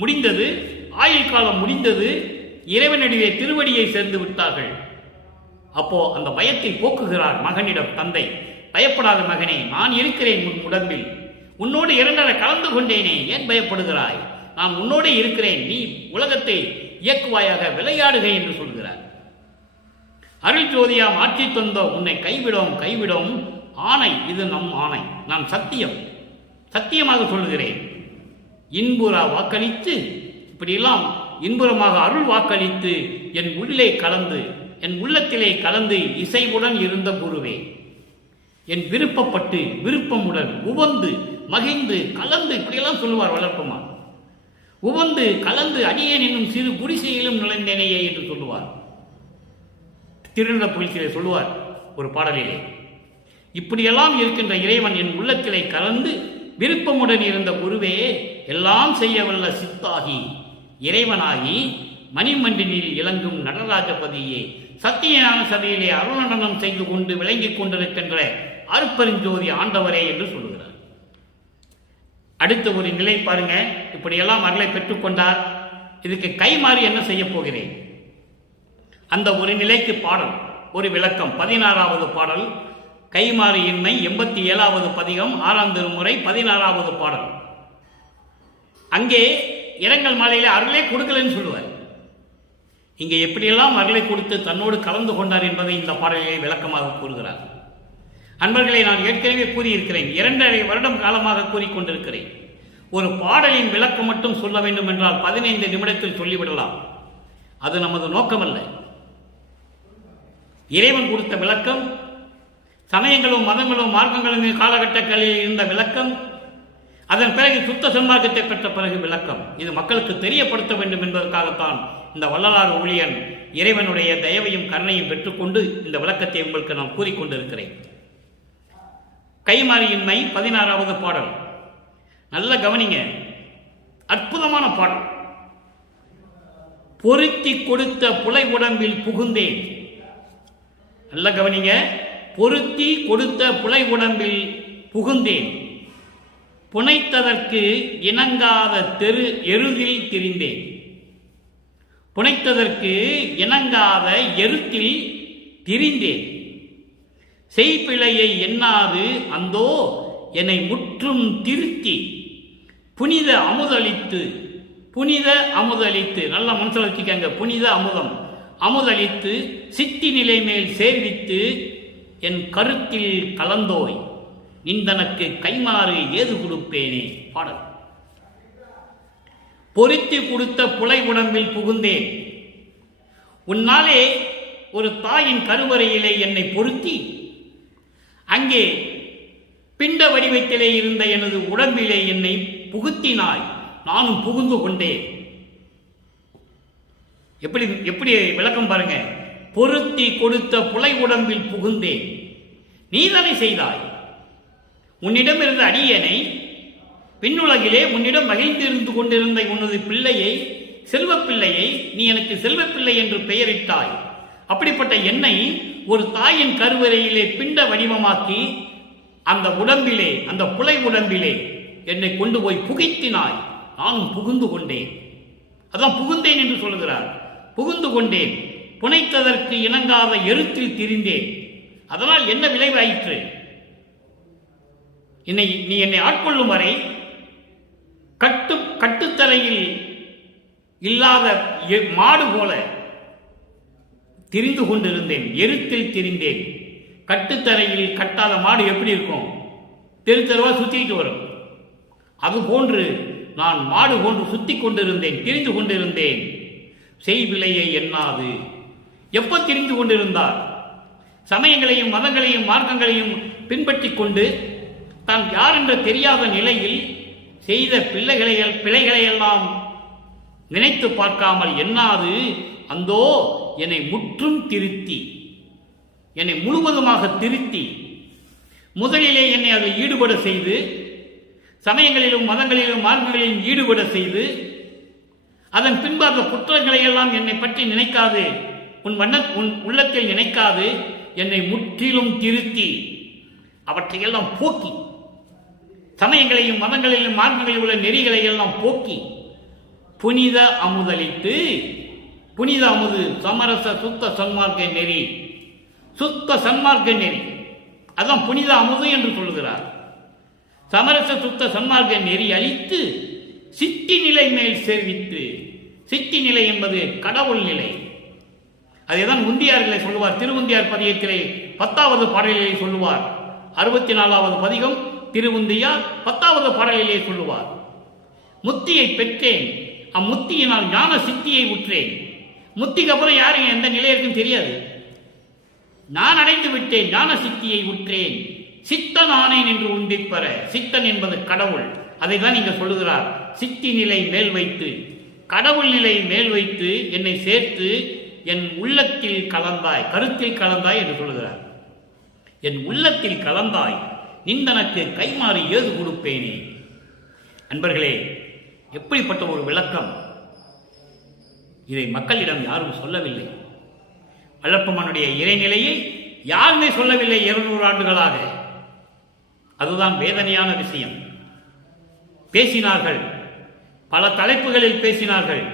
முடிந்தது, ஆயுள் காலம் முடிந்தது, இறைவனுடைய திருவடியை சேர்ந்து விட்டார்கள். அப்போ அந்த பயத்தை போக்குகிறார் மகனிடம் தந்தை. பயப்படாத மகனே, நான் இருக்கிறேன் உன் உடம்பில், உன்னோடு 2 கலந்து கொண்டேனே, ஏன் பயப்படுகிறாய்? நான் உன்னோடு இருக்கிறேன், நீ உலகத்தை இயக்குவாயாக, விளையாடுக என்று சொல்கிறார். அருள் ஜோதியாம் ஆட்சி தந்தோம், உன்னை கைவிடும் கைவிடும் ஆணை. இது நம் ஆணை, நான் சத்தியமாக சொல்லுகிறேன். இன்புற வாக்களித்து, இப்படியெல்லாம் இன்புறமாக அருள் வாக்களித்து என் உள்ளே கலந்து, என் உள்ளத்திலே கலந்து இசைவுடன் இருந்த குருவே, என் விருப்பப்பட்டு விருப்பமுடன் உவந்து மகிழ்ந்து கலந்து, இப்படியெல்லாம் சொல்லுவார் வளர்ப்பமா. உவந்து கலந்து அடியேன் என்னும் சிறு குடிசையிலும் நுழைந்தேனையே என்று சொல்லுவார். திருநட புலிசிலே சொல்லுவார் ஒரு பாடலிலே. இப்படியெல்லாம் இருக்கின்ற இறைவன் என் உள்ளத்திலே கலந்து விருப்பமுடன் இருந்த குருவே, எல்லாம் செய்யவல்ல சித்தாகி இறைவனாகி மணிமண்டினில் இளங்கும் நடராஜபதியே, சத்தியஞான சபையிலே அருணடனம் செய்து கொண்டு விளங்கிக் கொண்டிருக்கின்ற அருப்பெருஞ்சோதி ஆண்டவரே என்று சொல்லுகிறார். அடுத்த ஒரு நிலை பாருங்க. இப்படியெல்லாம் அருளை பெற்றுக்கொண்டார். இதுக்கு கைமாறி என்ன செய்ய போகிறேன்? அந்த ஒரு நிலைக்கு பாடல், ஒரு விளக்கம். 16வது பாடல், கைமாறு இன்மை. 87வது பதிகம், 6ஆம் திருமுறை, 16வது பாடல். அங்கே இரங்கல் மாலையில அருளை கொடுக்கலன்னு சொல்லுவார். இங்கே எப்படியெல்லாம் அருளை கொடுத்து தன்னோடு கலந்து கொண்டார் என்பதை இந்த பாடலிலே விளக்கமாக கூறுகிறார். அன்பர்களை, நான் ஏற்கனவே கூறியிருக்கிறேன், 2.5 வருடம் காலமாக கூறிக்கொண்டிருக்கிறேன். ஒரு பாடலின் விளக்கம் மட்டும் சொல்ல வேண்டும் என்றால் 15 நிமிடத்தில் சொல்லிவிடலாம். அது நமது நோக்கமல்ல. இறைவன் கொடுத்த விளக்கம், சமயங்களும் மதங்களும் மார்க்கங்களும் காலகட்டங்களில் இருந்த விளக்கம், அதன் பிறகு சுத்த சன்மார்க்கத்தை பெற்ற பிறகு விளக்கம். இது மக்களுக்கு தெரியப்படுத்த வேண்டும் என்பதற்காகத்தான் இந்த வள்ளலார் ஊழியன் இறைவனுடைய தயவையும் கருணையும் பெற்றுக்கொண்டு இந்த விளக்கத்தை உங்களுக்கு நான் கூறிக்கொண்டிருக்கிறேன். கைமாறியின்மை 16வது பாடல். நல்ல கவனிங்க, அற்புதமான பாடல். பொருத்தி கொடுத்த புலை உடம்பில் புகுந்தேன். நல்ல கவனிங்க, பொருத்தி கொடுத்த புலை உடம்பில் புகுந்தேன், புனைத்ததற்கு இணங்காத எருதில் திரிந்தேன். புனைத்ததற்கு இணங்காத எருத்தில் திரிந்தேன், செய்பிழையை எண்ணாது அந்தோ என்னை முற்றும் திருத்தி புனித அமுதளித்து, நல்ல மனசில் வச்சுக்கங்க, புனித அமுதளித்து சித்தி நிலை மேல் சேர்வித்து என் கருத்தில் கலந்தோய் நிந்தனக்கு கைமாறு ஏது கொடுப்பேனே. பாடல். பொருத்தி கொடுத்த புலை உடம்பில் புகுந்தேன். உன்னாலே ஒரு தாயின் கருவறையிலே என்னை பொருத்தி அங்கே பிண்ட வடிவத்திலே இருந்த எனது உடம்பிலே என்னை புகுத்தினாய், நானும் புகுந்து கொண்டேன். எப்படி விளக்கம் பாருங்க. பொருத்தி கொடுத்த புலை உடம்பில் புகுந்தேன், நீதானே செய்தாய். உன்னிடமிருந்த அடியனை விண்ணுலகிலே உன்னிடம் மகிழ்ந்திருந்து கொண்டிருந்த உனது பிள்ளையை, செல்வப்பிள்ளையை நீ எனக்கு செல்வப்பிள்ளை என்று பெயரிட்டாய். அப்படிப்பட்ட என்னை ஒரு தாயின் கருவறையிலே பிண்ட வடிவமாக்கி அந்த உடம்பிலே, அந்த புலை உடம்பிலே என்னை கொண்டு போய் புகுத்தினாய். நானும் புகுந்து கொண்டேன். அதான் புகுந்தேன் என்று சொல்கிறார். புகுந்து கொண்டேன். புனைத்ததற்கு இணங்காத எருத்தில் திரிந்தேன். அதனால் என்ன விளைவாயிற்று? நீ என்னை ஆட்கொள்ளும் வரை கட்டுத்தரையில் இல்லாத மாடு போல திரிந்து கொண்டிருந்தேன். எருத்தில் திரிந்தேன். கட்டுத்தரையில் கட்டாத மாடு எப்படி இருக்கும்? தெரு தெருவா சுத்திட்டு வரும். அதுபோன்று நான் மாடு போன்று சுத்தி கொண்டிருந்தேன், திரிந்து கொண்டிருந்தேன். செய்விலையை எண்ணாது. எப்ப திரிந்து கொண்டிருந்தார்? சமயங்களையும் மதங்களையும் மார்க்கங்களையும் பின்பற்றி கொண்டு தான் யார் என்ற தெரியாத நிலையில் செய்த பிழைகளை எல்லாம் நினைத்து பார்க்காமல் எண்ணாது அந்தோ என்னை முற்றும் திருத்தி, என்னை முழுவதுமாக திருத்தி, முதலிலே என்னை அதில் ஈடுபட செய்து, சமயங்களிலும் மதங்களிலும் மார்க்கங்களிலும் ஈடுபட செய்து, அதன் பின்பு அந்த குற்றங்களை எல்லாம் என்னை பற்றி நினைக்காது, உன் உள்ளத்தில் நினைக்காது என்னை முற்றிலும் திருத்தி, அவற்றையெல்லாம் போக்கி, சமயங்களையும் மதங்களிலும் மார்க்கங்களில் உள்ள நெறிகளை எல்லாம் போக்கி புனித அமுதளித்து, புனித அமுது சமரச சுத்த சன்மார்க்க நெறி, சுத்த சன்மார்க்க நெறி, அதான் புனித அமுது என்று சொல்கிறார். சமரச சுத்த சன்மார்க்க நெறி அளித்து சித்தி நிலை மேல் சேர்வித்து. சித்தி நிலை என்பது கடவுள் நிலை. அதைதான் உந்தியார்களை சொல்லுவார். திருவுந்தியார் பதிகத்திலே 10வது பாடலிலே சொல்லுவார். 64வது பதிகம் திருவுந்தியார் 10வது பாடலிலே சொல்லுவார். முத்தியை பெற்றேன், அம்முத்தியினால் ஞான சித்தியை உற்றேன். முத்திக்கு அப்புறம் யாரும் எந்த நிலை இருக்குன்னு தெரியாது. நான் அடைந்து விட்டேன், ஞான சித்தியை உற்றேன், சித்தன் ஆனேன் என்று உண்டிப்பெற. சித்தன் என்பது கடவுள். அதை தான் இங்க சொல்லுகிறார். சித்தி நிலை மேல் வைத்து, கடவுள் நிலை மேல் வைத்து என்னை சேர்த்து என் உள்ளத்தில் கலந்தாய், கருத்தில் கலந்தாய் என்று சொல்லுகிறார். என் உள்ளத்தில் கலந்தாய், நிந்தனக்கு கைமாறி ஏது கொடுப்பேனே. அன்பர்களே, எப்படிப்பட்ட ஒரு விளக்கம்! இதை மக்களிடம் யாரும் சொல்லவில்லை. வல்லப்பமானுடைய இறைநிலையை யாருமே சொல்லவில்லை 200 ஆண்டுகளாக. அதுதான் வேதனையான விஷயம். பேசினார்கள், பல தலைப்புகளில் பேசினார்கள்.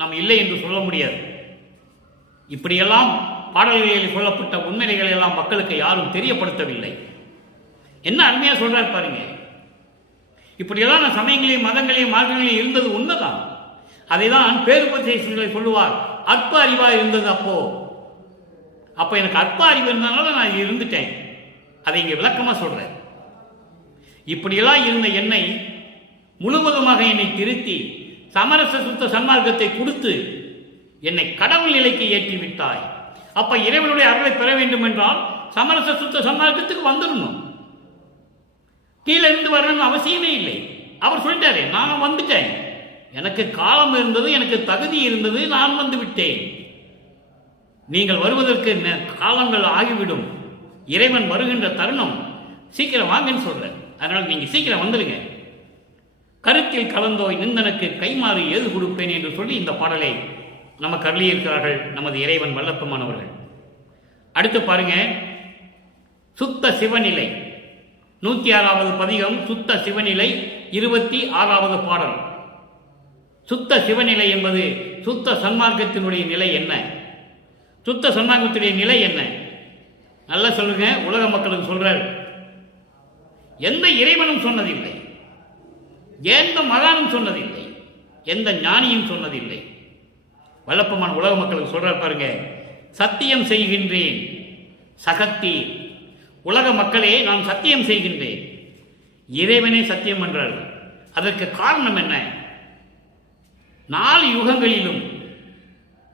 நாம் இல்லை என்று சொல்ல முடியாது. இப்படியெல்லாம் பாடல்களில் சொல்லப்பட்ட உண்மைகளை எல்லாம் மக்களுக்கு யாரும் தெரியப்படுத்தவில்லை. என்ன அருமையா சொல்றார் பாருங்க. இப்படியெல்லாம் சமயங்களையும் மதங்களையும் மார்க்கங்களையும் இருந்தது உண்மைதான். அதை தான் பேருபதேசங்களை சொல்லுவார். அற்ப அறிவா இருந்தது. அப்போ எனக்கு அற்ப அறிவு இருந்ததுனால நான் இருந்துட்டேன். அதை இங்கே விளக்கமா சொல்றேன். இப்படியெல்லாம் இருந்த என்னை முழுவதுமாக என்னை திருத்தி சமரச சுத்த சன்மார்க்கத்தை கொடுத்து என்னை கடவுள் நிலைக்கு ஏற்றி விட்டாய். அப்ப இறைவனுடைய அருளை பெற வேண்டும் என்றால் சமரச சுத்த சன்மார்க்கத்துக்கு வந்துடணும். கீழே இருந்து வரணும்னு அவசியமே இல்லை. அவர் சொல்லிட்டாரு, நான் வந்துட்டேன், எனக்கு காலம் இருந்தது, எனக்கு தகுதி இருந்தது, நான் வந்து விட்டேன். நீங்கள் வருவதற்கு காலங்கள் ஆகிவிடும். இறைவன் வருகின்ற தருணம் சீக்கிரம் வாங்கன்னு சொல்றேன். அதனால் நீங்க சீக்கிரம் வந்துடுங்க. கருத்தில் கலந்தோய் நிந்தனுக்கு கைமாறு ஏது கொடுப்பேன் என்று சொல்லி இந்த பாடலை நமக்கு அருளியிருக்கிறார்கள் நமது இறைவன் வல்லப்பமானவர்கள். அடுத்து பாருங்க, சுத்த சிவநிலை 106வது பதிகம், சுத்த சிவநிலை 26வது பாடல். சுத்த சிவநிலை என்பது சுத்த சன்மார்க்கத்தினுடைய நிலை என்ன? சுத்த சன்மார்க்கத்தினுடைய நிலை என்ன? நல்லா சொல்லுங்க. உலக மக்களுக்கு சொல்றார். எந்த இறைவனும் சொன்னதில்லை, எந்த மகானும் சொன்னதில்லை, எந்த ஞானியும் சொன்னதில்லை. வல்லப்பமான உலக மக்களுக்கு சொல்றார் பாருங்க. சத்தியம் செய்கின்றேன் சகத்தி. உலக மக்களே, நான் சத்தியம் செய்கின்றேன். இறைவனே சத்தியம் என்றார். அதற்கு காரணம் என்ன? 4 யுகங்களிலும்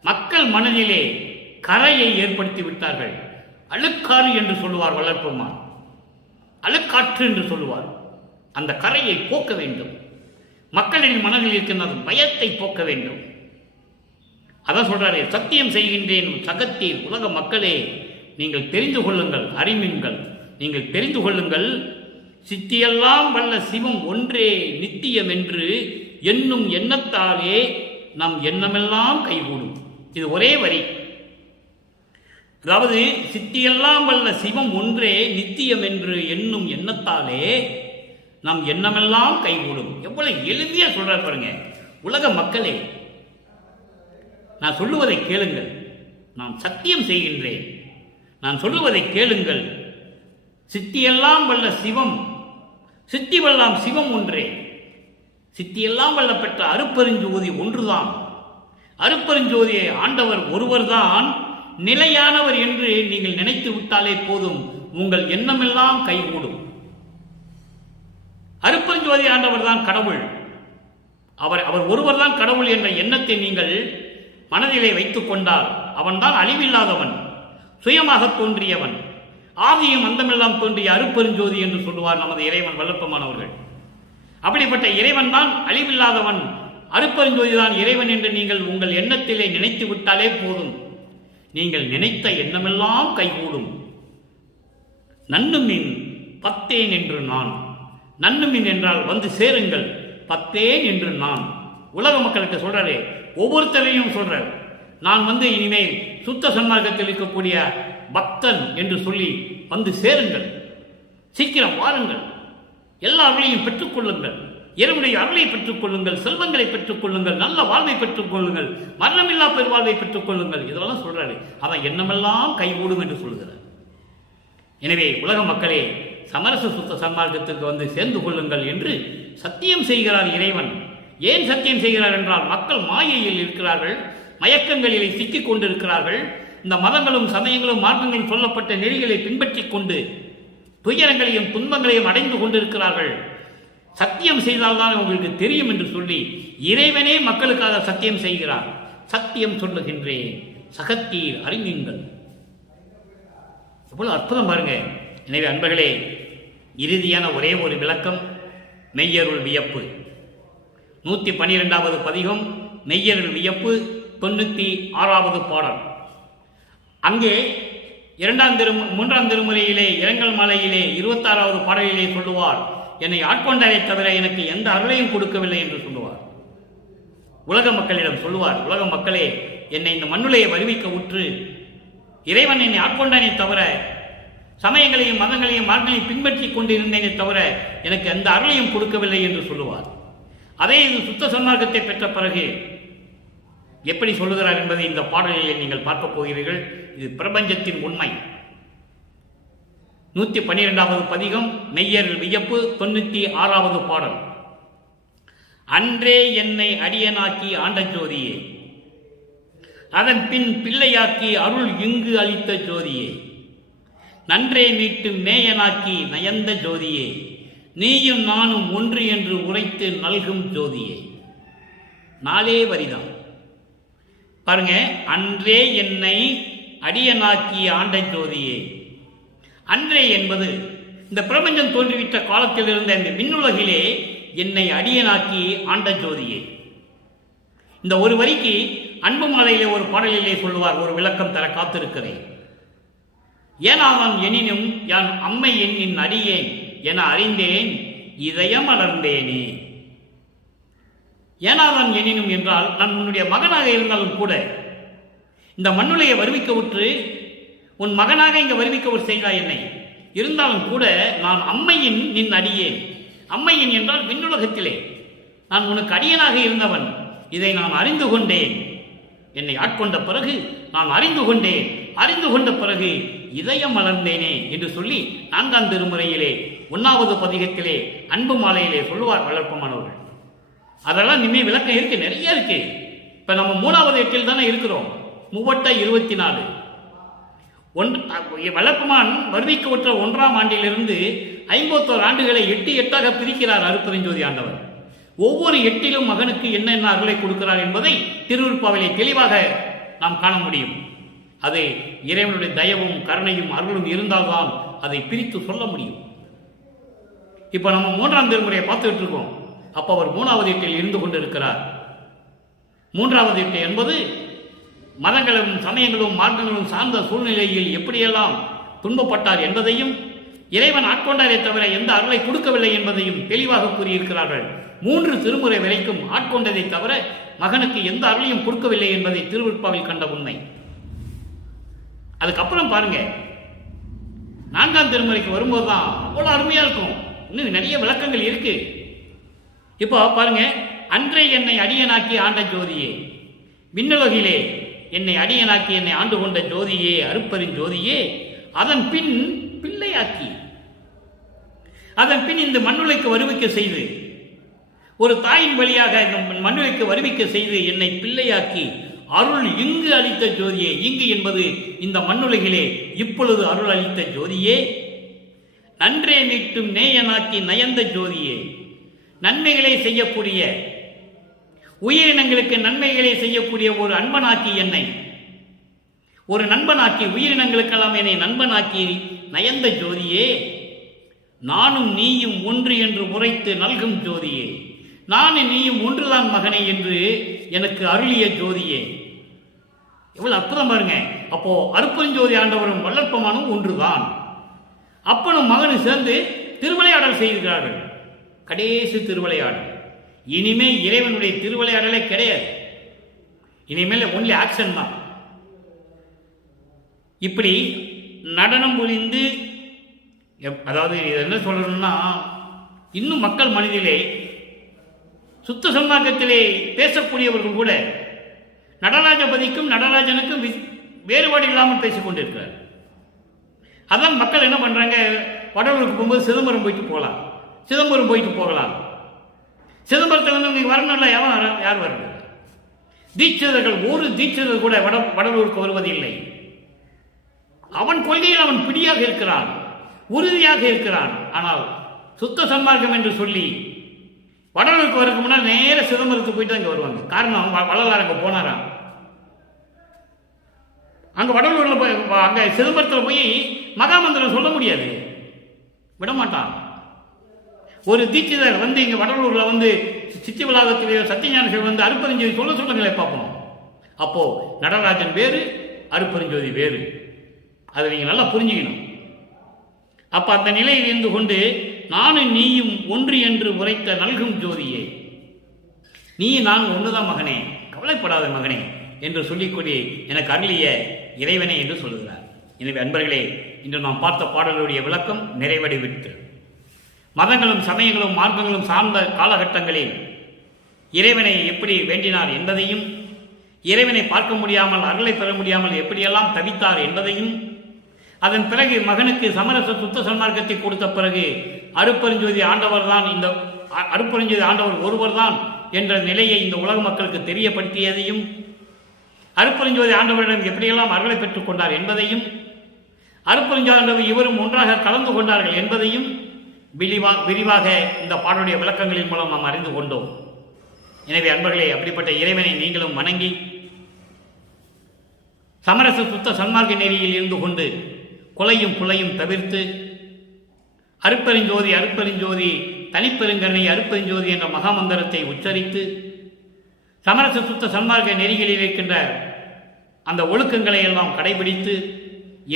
மக்கள் மனதிலே கரையை ஏற்படுத்தி விட்டார்கள். அழுக்காறு என்று சொல்லுவார் வளர்ப்பமான், அழுக்காற்று என்று சொல்லுவார். அந்த கரையை போக்க வேண்டும். மக்களின் மனதில் இருக்கின்ற பயத்தை போக்க வேண்டும். அதான் சொல்றாரு, சத்தியம் செய்கின்றேன் சகத்தீர். உலக மக்களே, நீங்கள் தெரிந்து கொள்ளுங்கள், அறிவீன்கள். நீங்கள் தெரிந்து கொள்ளுங்கள், சித்தியெல்லாம் வல்ல சிவம் ஒன்றே நித்தியம் என்று என்னும் எண்ணத்தாலே நம் எண்ணமெல்லாம் கைகூடும். இது ஒரே வரி. அதாவது சித்தியெல்லாம் வல்ல சிவம் ஒன்றே நித்தியம் என்று என்னும் எண்ணத்தாலே நம் எண்ணமெல்லாம் கைகூடும். எவ்வளவு எளிமையா சொல்றார் பாருங்க. உலக மக்களே, நான் சொல்லுவதை கேளுங்கள். நான் சத்தியம் செய்கின்றேன். நான் சொல்லுவதை கேளுங்கள். சித்தியெல்லாம் வல்ல சிவம், சித்தி வல்லாம் சிவம் ஒன்றே. சித்தியெல்லாம் வல்ல பெற்ற அருப்பெருஞ்சோதி ஒன்றுதான். அருப்பெருஞ்சோதியை ஆண்டவர் ஒருவர்தான் நிலையானவர் என்று நீங்கள் நினைத்து விட்டாலே போதும், உங்கள் எண்ணமெல்லாம் கைகூடும். அருப்பெருஞ்சோதி ஆண்டவர் தான் கடவுள். அவர் ஒருவர் தான் கடவுள் என்ற எண்ணத்தை நீங்கள் மனதிலே வைத்துக் கொண்டால் அவன்தான் அழிவில்லாதவன், சுயமாக தோன்றியவன், ஆதியும் அந்தமெல்லாம் தோன்றிய அருப்பெருஞ்சோதி என்று சொல்லுவார் நமது இறைவன் வல்லப்பமானவர்கள். அப்படிப்பட்ட இறைவன் தான் அழிவில்லாதவன், அருப்பெருஞ்சோதி தான் இறைவன் என்று நீங்கள் உங்கள் எண்ணத்திலே நினைத்து விட்டாலே போதும், நீங்கள் நினைத்த எண்ணமெல்லாம் கைகூடும். நன்னுமின் பத்தேன் என்று நான். நன்னுமின் என்றால் வந்து சேருங்கள், பத்தேன் என்று நான். உலக மக்களுக்கு சொல்றாரு, ஒவ்வொருத்தரையும் சொல்றார். நான் இனிமேல் சுத்த சன்மார்க்கத்தில் இருக்கக்கூடிய பக்தன் என்று சொல்லி வந்து சேருங்கள், சீக்கிரம் வாருங்கள், எல்லா அருளையும் பெற்றுக் கொள்ளுங்கள், இறைவனுடைய அருளை பெற்றுக் கொள்ளுங்கள், செல்வங்களை பெற்றுக் கொள்ளுங்கள், நல்ல வாழ்வை பெற்றுக் கொள்ளுங்கள், மரணமில்லா பெருவாழ்வை பெற்றுக் கொள்ளுங்கள். இதெல்லாம் சொல்றாரு. அவன் எண்ணமெல்லாம் கைகூடும் என்று சொல்கிறார். எனவே உலக மக்களே, சமரச சுத்த சன்மார்க்கத்துக்கு வந்து சேர்ந்து கொள்ளுங்கள் என்று சத்தியம் செய்கிறார் இறைவன். ஏன் சத்தியம் செய்கிறார் என்றால், மக்கள் மாயையில் இருக்கிறார்கள், மயக்கங்களிலே சிக்கிக் கொண்டிருக்கிறார்கள். இந்த மதங்களும் சமயங்களும் மார்க்கங்களும் சொல்லப்பட்ட நெறிகளை பின்பற்றிக் கொண்டு துயரங்களையும் துன்பங்களையும் அடைந்து கொண்டிருக்கிறார்கள். சத்தியம் செய்தால்தான் உங்களுக்கு தெரியும் என்று சொல்லி இறைவனே மக்களுக்காக சத்தியம் செய்கிறார். சத்தியம் சொல்லுகின்றேன், சகத்தீர் அறிந்தீங்கள். எவ்வளவு அற்புதம் பாருங்க. எனவே அன்பர்களே, இறுதியான ஒரே ஒரு விளக்கம், மெய்யருள் வியப்பு. 112வது பதிகம், மெய்யருள் வியப்பு, 96வது பாடல். அங்கே 3ஆம் திருமுறையிலே இரங்கல் மாலையிலே 26வது பாடலிலே சொல்லுவார், என்னை ஆட்கொண்டாரை தவிர எனக்கு எந்த அருளையும் கொடுக்கவில்லை என்று சொல்லுவார். உலக மக்களிடம் சொல்லுவார், உலக மக்களே, என்னை இந்த மண்ணுலையை வருவிக்க உற்று இறைவன் என்னை ஆட்கொண்டானே தவிர, சமயங்களையும் மதங்களையும் மார்க்கங்களையும் பின்பற்றி கொண்டிருந்தேனே தவிர எனக்கு எந்த அருளையும் கொடுக்கவில்லை என்று சொல்லுவார். அதே இது சுத்த சன்மார்க்கத்தை பெற்ற பிறகு எப்படி சொல்லுகிறார் என்பதை இந்த பாடலிலே நீங்கள் பார்க்க போகிறீர்கள். இது பிரபஞ்சத்தின் உண்மை. 112வது பதிகம், மெய்யருள் வியப்பு, 96வது பாடல். அன்றே என்னை அடியனாக்கி ஆண்ட ஜோதியே, அதன் பின் பிள்ளையாக்கி அருள் இங்கு அளித்த ஜோதியே, நன்றே மீட்டு மேயனாக்கி நயந்த ஜோதியே, நீயும் நானும் ஒன்று என்று உரைத்து நல்கும் ஜோதியே. 4 வரிதான் பாருங்க. அன்றே என்னை அடியனாக்கி ஆண்ட ஜோதியே. அன்றே என்பது இந்த பிரபஞ்சம் தோன்றிவிட்ட காலத்தில் இருந்த இந்த விண்ணுலகிலே என்னை அடியனாக்கி ஆண்ட ஜோதியே. இந்த ஒரு வரிக்கு அன்பு மாலையிலே ஒரு பாடலிலே சொல்லுவார், ஒரு விளக்கம் தர காத்திருக்கிறேன். ஏனாவன் எனினும் யான் அம்மை எண்ணின் அடியேன் என அறிந்தேன் இதயம் அலர்ந்தேனே. ஏனாவன் எனினும் என்றால், நான் உன்னுடைய மகனாக இருந்தாலும் கூட இந்த மண்ணுலையை வருவிக்க உற்று உன் மகனாக இங்க வருவிக்க ஒரு செய்தாய் என்னை, இருந்தாலும் கூட நான் அம்மையின் நின் அடியேன். அம்மையின் என்றால் விண்ணுலகத்திலே நான் உனக்கு அடியனாக இருந்தவன், இதை நான் அறிந்து கொண்டேன். என்னை ஆட்கொண்ட பிறகு நான் அறிந்து கொண்டேன், அறிந்து கொண்ட பிறகு இதயம் மலர்ந்தேனே என்று சொல்லி 4ஆம் திருமுறையிலே 1வது பதிகத்திலே அன்பு மாலையிலே சொல்லுவார் வளர்ப்பமானவர்கள். அதெல்லாம் இனிமே விளக்கம் இருக்கு, நிறைய இருக்கு. இப்ப நம்ம 3வது எட்டில் தானே இருக்கிறோம். 3 24 வளர்ப்பமான் வருவிக்க உற்ற 1ஆம் ஆண்டிலிருந்து 51 ஆண்டுகளை 8 8ஆக பிரிக்கிறார் அருப்பெருஞ்சோதி ஆண்டவர். ஒவ்வொரு எட்டிலும் மகனுக்கு என்ன அருளை கொடுக்கிறார் என்பதை திருவிருப்பாவிலே தெளிவாக நாம் காண முடியும். அது இறைவனுடைய தயவும் கருணையும் அருளும் இருந்தால்தான் அதை பிரித்து சொல்ல முடியும். இப்ப நம்ம 3ஆம் திருமுறையை பார்த்துக்கிட்டு இருக்கோம். அப்ப அவர் 3வது எட்டில் இருந்து கொண்டிருக்கிறார். 3வது எட்டு என்பது மதங்களும் சமயங்களும் மார்க்கங்களும் சார்ந்த சூழ்நிலையில் எப்படியெல்லாம் துன்பப்பட்டார் என்பதையும் இறைவன் ஆட்கொண்டாரே தவிர எந்த அருளை கொடுக்கவில்லை என்பதையும் தெளிவாக கூறியிருக்கிறார்கள். 3 திருமுறை வரைக்கும் ஆட்கொண்டதை தவிர மகனுக்கு எந்த அருளையும் கொடுக்கவில்லை என்பதை திருவிற்பாவில் கண்ட உண்மை. அதுக்கப்புறம் பாருங்க, 4ஆம் திருமுறைக்கு வரும்போதுதான் அவ்வளவு அருமையா இருக்கும். இன்னும் நிறைய விளக்கங்கள் இருக்கு. இப்போ பாருங்க, அன்றே என்னை அடியனாக்கி ஆண்ட ஜோதியே, விண்ணுலகிலே என்னை அடியனாக்கி என்னை ஆண்டு கொண்ட ஜோதியே, அருட்பெரும் ஜோதியே, அதன் பின் பிள்ளையாக்கி, அதன் பின் இந்த மண்ணுலைக்கு வருவிக்க செய்து, ஒரு தாயின் வழியாக இந்த மண்ணுலைக்கு வருவிக்க செய்து என்னை பிள்ளையாக்கி அருள் இங்கு அளித்த ஜோதியே, இங்கு என்பது இந்த மண்ணுலகிலே இப்பொழுது அருள் அளித்த ஜோதியே, நன்றே மீட்டும் நேயனாக்கி நயந்த ஜோதியே, நன்மைகளை செய்யக்கூடிய உயிரினங்களுக்கு நன்மைகளை செய்யக்கூடிய ஒரு அன்பனாக்கி என்னை, ஒரு நண்பனாக்கி உயிரினங்களுக்கெல்லாம் என்னை நண்பனாக்கி நயந்த ஜோதியே, நானும் நீயும் ஒன்று என்று உரைத்து நல்கும் ஜோதியே, நானும் நீயும் ஒன்றுதான் மகனே என்று எனக்கு அருளிய ஜோதியே. எவ்வளவு அற்புதம் பாருங்க. அப்போ அருட்பெருஞ்சோதி ஆண்டவரும் வள்ளற்பெருமானும் ஒன்றுதான். அப்பனும் மகனும் சேர்ந்து திருவிளையாடல் செய்கிறார்கள். கடைசி திருவிளையாடல். இனிமே இறைவனுடைய திருவிளையாடலே கிடையாது. இனிமேல் ஒன்லி ஆக்ஷன் தான். இப்படி நடனம் புரிந்து, அதாவது என்ன சொல்லணும்னா, இன்னும் மக்கள் மனதிலே சுத்த சன்மார்க்கத்திலே பேசக்கூடியவர்கள் கூட நடராஜபதிக்கும் நடராஜனுக்கும் வேறுபாடு இல்லாமல் பேசிக் கொண்டிருக்கிறார். அதான் மக்கள் என்ன பண்றாங்க, வடலூருக்கு போகும்போது சிதம்பரம் போயிட்டு போகலாம், சிதம்பரம் போயிட்டு போகலாம், சிதம்பரத்தில் வந்து இங்கே வரணும்ல, யார் வரணும்? தீட்சிதர்கள், ஒரு தீட்சிதர் கூட வடலூருக்கு வருவதில்லை. அவன் கொள்கையில் அவன் பிடியாக இருக்கிறான், உறுதியாக இருக்கிறான். ஆனால் சுத்த சன்மார்க்கம் என்று சொல்லி வடலூருக்கு வரக்கு முன்னால் நேர சிதம்பரத்துக்கு போயிட்டு அங்கே வருவாங்க. காரணம், வள்ளலார் அங்கே போனாராம். அங்கே வடலூரில் போய் அங்கே சிதம்பரத்தில் போய் மகாமந்திரம் சொல்ல முடியாது, விடமாட்டான். ஒரு தீட்சிதர் வந்து இங்கே வடலூரில் வந்து சித்தி விழாவத்திலேயோ சத்தியஞான வந்து அருட்பெருஞ்சோதி சொல்ல சொல்லுங்களே பார்ப்போம். அப்போ நடராஜன் வேறு, அருட்பெருஞ்சோதி வேறு. அதை நீங்கள் நல்லா புரிஞ்சுக்கணும். அப்போ அந்த நிலையில் இருந்து கொண்டு நானும் நீயும் ஒன்று என்று உரைத்த நல்கும் ஜோதியே, நீ நான் ஒன்றுதான் மகனே, கவலைப்படாத மகனே என்று சொல்லிக்கொண்டு எனக்கு அருளிய இறைவனே என்று சொல்லுகிறார். எனவே அன்பர்களே, இன்று நாம் பார்த்த பாடலுடைய விளக்கம் நிறைவடைவிட்டு, மதங்களும் சமயங்களும் மார்க்கங்களும் சார்ந்த காலகட்டங்களில் இறைவனை எப்படி வேண்டினார் என்பதையும், இறைவனை பார்க்க முடியாமல் அருளை பெற முடியாமல் எப்படியெல்லாம் தவித்தார் என்பதையும், அதன் பிறகு மகனுக்கு சமரச சுத்த சன்மார்க்கத்தை கொடுத்த பிறகு அருட்பெருஞ்சோதி ஆண்டவர் தான், இந்த அருட்பெருஞ்சோதி ஆண்டவர் ஒருவர் தான் என்ற நிலையை இந்த உலக மக்களுக்கு தெரியப்படுத்தியதையும், அருட்பெருஞ்சோதி ஆண்டவரிடம் எப்படியெல்லாம் அருளை பெற்றுக் கொண்டார் என்பதையும், அருட்பெருஞ்சோதி ஆண்டவர் இவரும் ஒன்றாக கலந்து கொண்டார்கள் என்பதையும் விரிவாக இந்த பாடலுடைய விளக்கங்களின் மூலம் நாம் அறிந்து கொண்டோம். எனவே அன்பர்களே, அப்படிப்பட்ட இறைவனை நீங்களும் வணங்கி சமரச சுத்த சன்மார்க்க நெறியில் இருந்து கொண்டு கொலையும் புலையும் தவிர்த்து அருட்பெருஞ்சோதி அருட்பெருஞ்சோதி தனிப்பெருங்கருணை அருட்பெருஞ்சோதி என்ற மகாமந்திரத்தை உச்சரித்து சமரச சுத்த சன்மார்க்க நெறிகளில் இருக்கின்ற அந்த ஒழுக்கங்களை எல்லாம் கடைபிடித்து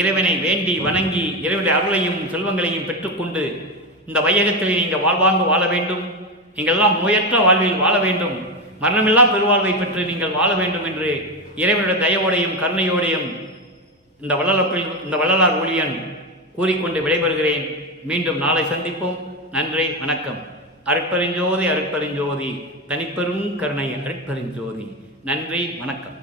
இறைவனை வேண்டி வணங்கி இறைவனுடைய அருளையும் செல்வங்களையும் பெற்றுக்கொண்டு இந்த வையகத்தில் நீங்கள் வாழ்வாங்கு வாழ வேண்டும், நீங்கள் எல்லாம் நோயற்ற வாழ்வில் வாழ வேண்டும், மரணமில்லா பெருவாழ்வை பெற்று நீங்கள் வாழ வேண்டும் என்று இறைவனுடைய தயவோடையும் கருணையோடையும் இந்த வள்ளலார் ஊழியன் கூறிக்கொண்டு விடைபெறுகிறேன். மீண்டும் நாளை சந்திப்போம். நன்றி, வணக்கம். அருட்பெருஞ்சோதி அருட்பெருஞ்சோதி தனிப்பெரும் கருணை அருட்பெருஞ்சோதி. நன்றி, வணக்கம்.